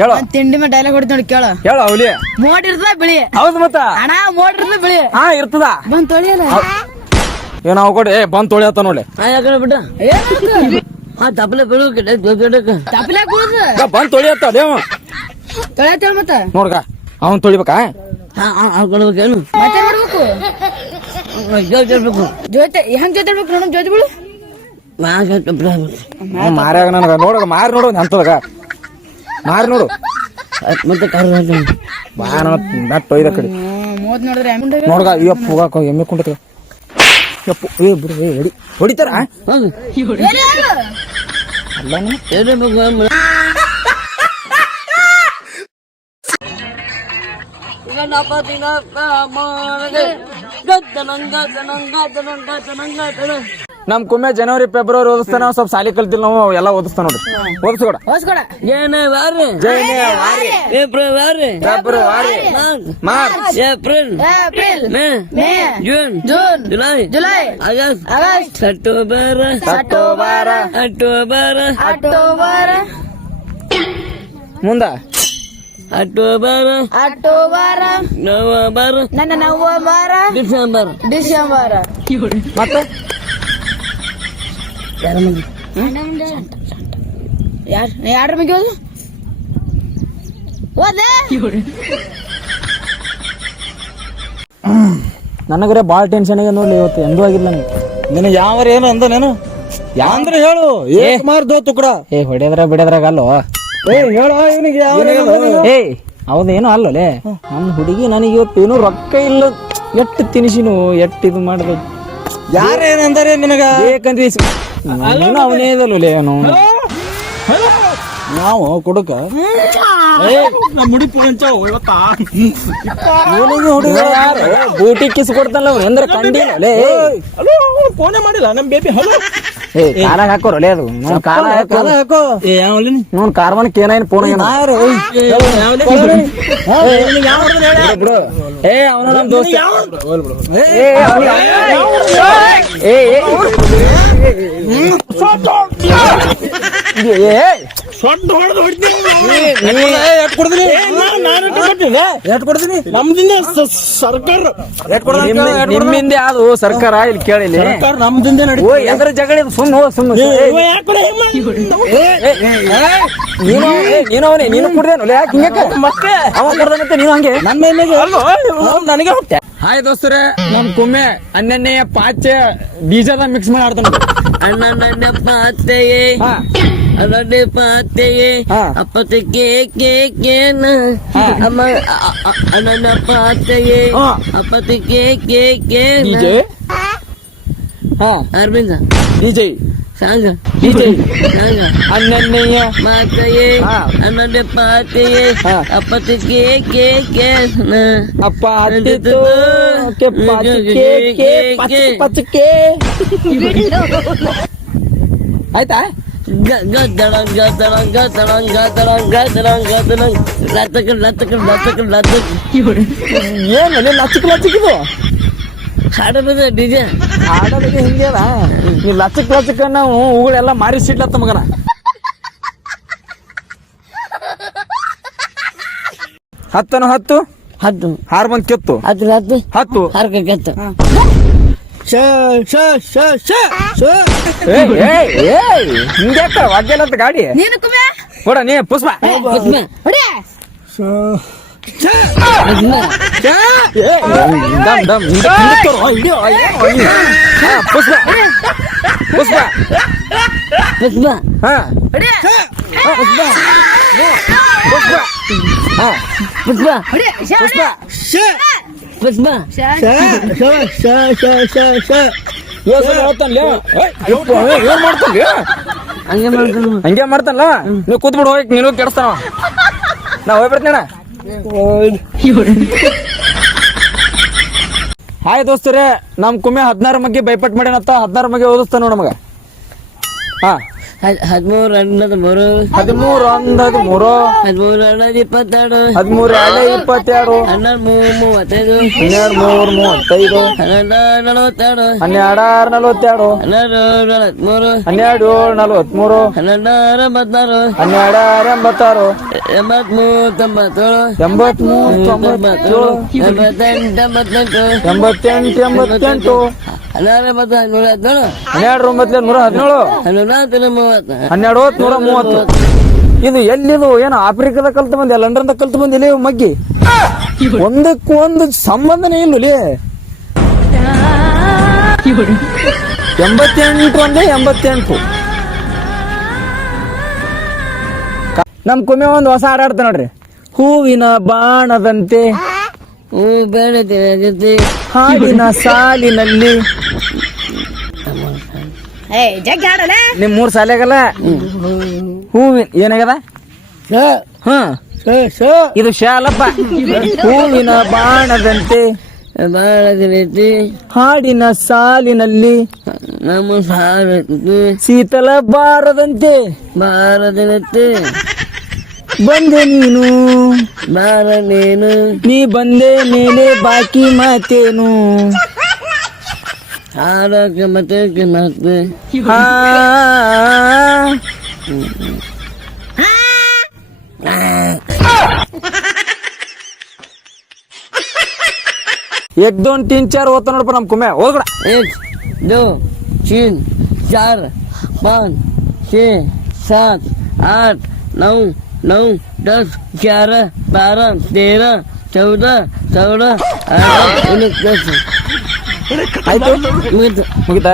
ಹೇಳು. ತಿಂಡಿ ಮೇಲೆ ಡೈಲಾಗ್ ಹೊಡಿತ ನೋಡಿ ಕೇಳ. ಹೇಳು ಅವಲಿ ಮೋಡ್ ಇರ್ತದ ಬಿಳಿ. ಹೌದು ಮತ್ತ. ಅಣ್ಣ ಮೋಡ್ ಇರ್ತದ ಬಿಳಿ. ಹಾ ಇರ್ತದ. ಬಂದ್ ತೊಳಿಯಲ್ಲ ಏ ನಾವು ಕೊಡಿ. ಏ ಬಂದ್ ತೊಳಿಯತ್ತ ನೋಡಿ ಯಾಕಡೆ ಬಿಟ್ಟ? ಆ ತಪ್ಪಲೆ ಬೆಳು ತಪ್ಪಲೆ ಕೂದ ಬಂದ್ ತೊಳಿಯತ್ತ ಅದೇವ ತೊಳಿಯತ್ತ ಮತ್ತ. ನೋಡ್ಗ ಅವನ್ ತೊಳಿಬೇಕಾ? ಕೊಡ್ಬೇಕೇನು ಮತ್ತೆ ಬರ್ಬೇಕು ಕೇಳ್ಬೇಕು ಜೊತೆ ಹೆಂಗ್ ಜೊತೆ ಇಡ್ಬೇಕು ನೋಡಮ್ ಜೊತೆ ಬಿಡು ಮಾರ್ಯಾಗ ನನಗ ನೋಡಗ ಮಾರಿ ನೋಡು ಅಂತದಾಗ ಮಾರಿ ನೋಡು ಮತ್ತೆ ಕರ್ದ ಬಾ ನಟ್ ಒಯ್ದ ಕಡೆ ಮೋದ್ ನೋಡಿದ್ರೆ ಹೆಂಗ್ ನೋಡ್ಗ ಯಪ್ಪ ಹೋಗಾಕ ಎಮ್ಮೆ ಕುಂಟಕ ಯಪ್ಪ ಏ ಬಿಡು ಏ ಹೊಡಿ ಹೊಡಿತಾರ ಹೋಗು ಹೇಳ್ಬೇಕು ಗಣಪ ದಿನಪ್ಪ ಮಾನಗೆ ಗದ್ದನಂಗ ನಮ್ ಕುಮ್ಮೆ ಜನವರಿ ಫೆಬ್ರವರಿ ಓದಿಸ್ತಾನ ಸ್ವಲ್ಪ ಸಾಲಿ ಕಲ್ತಿಲ್ಲ ನಾವು ಎಲ್ಲ ಓದಿಸ್ತಾನ ನೋಡ್ರಿ. ಓದಿಸ್ಕೊಡ. ಹೊಸ್ಕೊಡ January. January. February. February. March. March. April. April. May. May. June. June. July. July. August. August. October October October. October. ಮುಂದ. ಅಕ್ಟೋಬರ್. ಅಕ್ಟೋಬರ್. ನವೆಂಬರ್. ನನ್ನ ನವಂಬರ್. ಡಿಸೆಂಬರ್. ಡಿಸೆಂಬರ್. ಮತ್ತೆ? ಯಾರ ಮಂದಿ ಯಾರ್ ಯಾರ ಬಗ್ಗೆ ಹೋದು ಹೋದೆ ನನಗರೆ ಭಾಳ ಟೆನ್ಷನ್ ಆಗಿದೆ ನೋಡ್ಲಿ ಇವತ್ತು ಎಂದೂ ಆಗಿಲ್ಲ ನನಗೆ ನಿನಗೆ ಯಾವ ಏನು ಅಂದ ನೀನು? ಯಾಂದ್ರೆ ಹೇಳು ಏ. ಮಾರ್ದೋ ತುಕಡ. ಏ ಹೊಡೆದ್ರ ಬಿಡದ್ರಾಗ ಅಲ್ಲೋ? ಏ ಹೇಳು ಇವನಿಗೆ ಯಾವ ಏ ಹೌದೇನು ಅಲ್ಲೋಲೆ? ನಮ್ಮ ಹುಡುಗಿ ನನಗೆ ಇವತ್ತು ಏನು ರೊಕ್ಕ ಇಲ್ಲ. ಎಟ್ಟು ತಿನಿಸಿನು ಎಟ್ಟು ಇದು ಮಾಡಿದ್ರು ಯಾರೇನಂದಾರೆ ನಿನಗ? ಬೇಕಂದ್ರೆ ಇಸ್- ನೀನು ಅವನೇ ಲೇ ಅವನು. ನಾವು ಕುಡುಕ. ಬೂಟಿ ಕಿಸ್ ಕೊಡ್ತಾನಲ್ಲ ಅಂದ್ರೆ ಎಂದ್ರೆ ಲೇ ಫೋನೇ ಮಾಡಿಲ್ಲ ನಮ್ಮ ಬೇಬಿ ಹಲೋ? ಏ ಕಾಲಾಗ ಹಾಕೋರೊಲೆ ಅದು ನೋಡ್ ಕಾಲ ಹಾಕೋ ಹಾಕೋ ಏ ಯಾವಲಿ ನೋಡ್ ಕಾರ್ಬನ್ ಕೇನಾಯಿನ ಫೋನ್ ಬಿಡು ಏ ಅವನ ನಮ್ಮ ದೋಸ್ತ ಏ ಏ ಏ ಏ, ಸೊಡ್ಡು ಹೊಡೆದು ಹೊಡ್ತೀನಿ ಎಟ್ ಕೊಡ್ತೀನಿ ನಾನು ಎಟ್ ಕೊಡ್ತೀನಿ? ನಮ್ದಿಂದ ಸರ್ಕಾರ ಎಟ್ ಕೊಡ್ತೀನಿ ನಿಮ್- ನಿಮ್ಮಿಂದೆ ಅದು ಸರ್ಕಾರ ಇಲ್ಲಿ ಕೇಳಿ ಸರ್ಕಾರ ನಮ್ದಿಂದ ನಡಿ ಓ ಎದ್ರ ಜಗಳ ಇದು? ಸುಮ್ಮನೆ ಹೋ ಸುಮ್ಮನೆ ನೀನು ಅವನೇ ನೀನು ಕುಡ್ದೇನು? ಯಾಕೆ ಹಿಂಗೆ ಮತ್ತೆ? ಅವ ನೀನು ಹಂಗೆ? ನನ್ನ ನನಗೆ ಹುಟ್ಟೆ ಹಾಯ್ ದೋಸ್ತರೇ ನಮ್ ಕುಮ್ಮೆ ಅನ್ನೆಣ್ಣೆಯ ಪಾಚೆ ಬೀಜದ ಮಿಕ್ಸ್ ಮಾಡಿ ಆಡ್ತಾನೆ ಅಣ್ಣ ನನ್ನ அவளை பார்த்தையே அப்பத்துக்கே கேக்கேன அம்மா அண்ணனை பார்த்தையே அப்பத்துக்கே கேக்கேன அரவிந்தா விஜய் सांग डीजे सांग अनन नैया माता ये अनन पाते ये अपत के के के ना अपात तो के पात के के पच पच के आयता है ಏನು ಲಚ್ಚಕಿದು ಹಾಡಬದ ಡಿಜೆ ಹಿಂಗೆ ನಾವು ಹೂಗಳೆಲ್ಲ ಮಾರಿ ಸಿಡ್ಲತ್ತ ಮಗನ. ಹತ್ತನು ಹತ್ತು? ಹತ್ತು. ಹಾರ್ ಬಂದ್ ಕೆತ್ತು. ಹತ್ತು ಹತ್ತು. ಹತ್ತು. ಹಾರ್ಕ ಕೆತ್ತ. ಶ ಶ ಶ ಶ ಶ. ಏಯ್ ಏಯ್ ಏಯ್ ಹಿಂಗೆ ವಾಗ್ಯಲತ್ತ ಗಾಡಿ? ನೀನು ಕುಮ್ಮೆ ಕೊಡ ನೀ ಪುಷ್ಪ. ಪುಷ್ಪ. ಪುಷ್ಪ. ಪದ್ಮ ಹಾ ಪುಷ್ಪ. ಪುಷ್ಪ. ಪುಷ್ಪ. ಶ. ಪದ್ಮ ಶಾ ಶ ಶ ಶ ಶ ಶ ಏನ್ ಮಾಡ್ತಾನ್ಲೆ? ಹಂಗೆ ಮಾಡ್ತಾನ ಹಂಗೆ ಮಾಡ್ತಾನಲ್ಲ? ನೀವು ಕೂತ್ ಬಿಡು ಹೋಗಿ ನೀನು ಕೆಡಿಸ್ತಾನ. ನಾ ಹೋಗಿ ಹೋಗ್ಬಿಡ್ತೀನ ಹಾಯ್ ದೋಸ್ತರೇ ನಮ್ ಕುಮ್ಮೆ ಹದಿನಾರು ಮಗ್ಗೆ ಬೈಪಟ್ ಮಾಡ್ಯಾನತ್ತ ಹದಿನಾರು ಮಗ್ಗೆ ಓದಿಸ್ತಾನ ನಮಗ. ಮಗ ಹಾ. ಹದಿಮೂರು ಹನ್ನೊಂದು ಮೂರು. ಹದಿಮೂರು ಒಂದ್ ಮೂರು. ಹದಿಮೂರು ಹನ್ನೊಂದು ಇಪ್ಪತ್ತೆರಡು. ಹದಿಮೂರು ಎರಡು ಇಪ್ಪತ್ತೆರಡು. ಹನ್ನೆರಡು ಮೂರು ಮೂವತ್ತೈದು. ಹನ್ನೆರಡು ಮೂರು ಮೂವತ್ತೈದು. ಹನ್ನೆರಡು ನಲವತ್ತೆರಡು. ಹನ್ನೆರಡು ಆರು ನಲವತ್ತೆರಡು. ಹನ್ನೆರಡು ನಲವತ್ಮೂರು. ಹನ್ನೆರಡು ಏಳು ನಲವತ್ಮೂರು. ಹನ್ನೆರಡು ಎಂಬತ್ತಾರು. ಹನ್ನೆರಡು ಆರು ಎಂಬತ್ತಾರು. ಎಂಬತ್ಮೂರು ತೊಂಬತ್ತೇಳು. ಎಂಬತ್ಮೂರು ತೊಂಬತ್ತೇಳು. ಎಂಬತ್ತೆಂಟು ಎಂಬತ್ತೆಂಟು. ಎಂಬತ್ತೆಂಟು ಎಂಬತ್ತೆಂಟು. ಹನ್ನೆರಡು ಎಂಬತ್ತು ನೂರ ಹದಿನೇಳು. ಹನ್ನೆರಡು ಒಂಬತ್ತಲೆ ನೂರ ಹದಿನೇಳು. ಹನ್ನೊಂದು ಹತ್ತು ಮೂವತ್ತು. ಹನ್ನೆರಡು ಹೊತ್ತು ನೂರ ಮೂವತ್ತು. ಇದು ಎಲ್ಲಿದು? ಏನು ಆಫ್ರಿಕಾದ ಕಲ್ತು ಬಂದೆ ಲಂಡನ್ದ ಕಲ್ತು ಬಂದಿಲ್ಲ ಮಗ್ಗಿ? ಒಂದಕ್ಕೂ ಒಂದು ಸಂಬಂಧನೇ ಇಲ್ಲ ಎಂಬತ್ತೆಂಟು ಅಂದ್ರೆ ಎಂಬತ್ತೆಂಟು. ನಮ್ ಕೊಮೆ ಒಂದು ಹೊಸ ಹಾಡ್ ಆಡ್ತ ನೋಡ್ರಿ. ಹೂವಿನ ಬಾಣದಂತೆ ಹೂ ಬೇಡ ಹಾಡಿನ ಸಾಲಿನಲ್ಲಿ ಏ ಜಗ್ಗಿ ಆಡಲ್ಲ ನಿಮ್ ಮೂರ್ ಸಾಲಾಗಲ್ಲ ಹೂವಿನ ಏನಾಗದ ಹ್ಮ್ ಇದು ಶಾಲಪ್ಪ. ಹೂವಿನ ಬಾಣದಂತೆ ಹಾಡಿನ ಸಾಲಿನಲ್ಲಿ ನಮ್ಮ ಸಾಲ ಶೀತಲ ಬಾರದಂತೆ ಬಾರದಂತೆ ಬಂದೆ ನೀನು. ಬಾರ ನೀನು. ನೀ ಬಂದೆ ಮೇಲೆ ಬಾಕಿ ಮಾತೇನು. सारा कमते के नाते एक दोन तीन चार होता नोडप नम कुमे ओद एक दो तीन चार पाँच छः सात आठ नौ नौ दस ग्यारह बारह तेरह चौदह चौदह उनतीस। ಆಯ್ತು मुझे ಮುಗಿತಾ